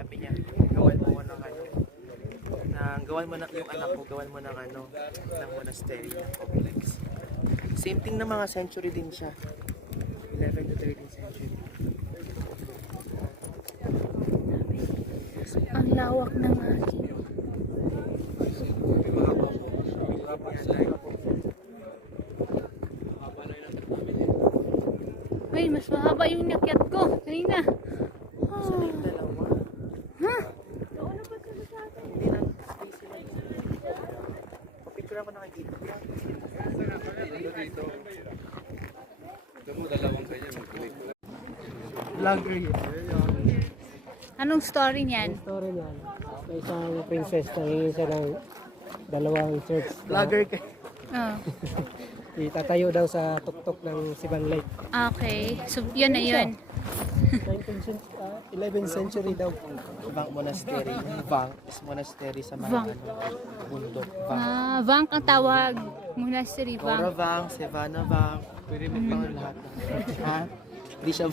sabi niya, gawan mo ng ano, gawan mo na yung anak ko, gawan mo ng ano, ng monastery ng complex. Same thing na mga century din siya. 11 to 13th century. Ang lawak ng aking. Uy, mas mahaba yung nakyat ko. Kanina. Isa na yung dalawa. Ha? Hindi na busy na yun. Papicture ako nakikita. Vlogger yun. Anong story niyan? Story niyan. May isang princess na hingin siya ng dalawang church. Vlogger kayo. Oh. Itatayo daw sa tuktok ng Siban Lake. Okay. So, yun na yun. 11th century daw. Vang Monastery. Vang is monastery sa mga Vang. ano, bundok. Vang. Vang ang tawag. Monastery, Vang. Ora Vang, Sevana Vang. Pwede mo pang lahat. Ha? Hindi siya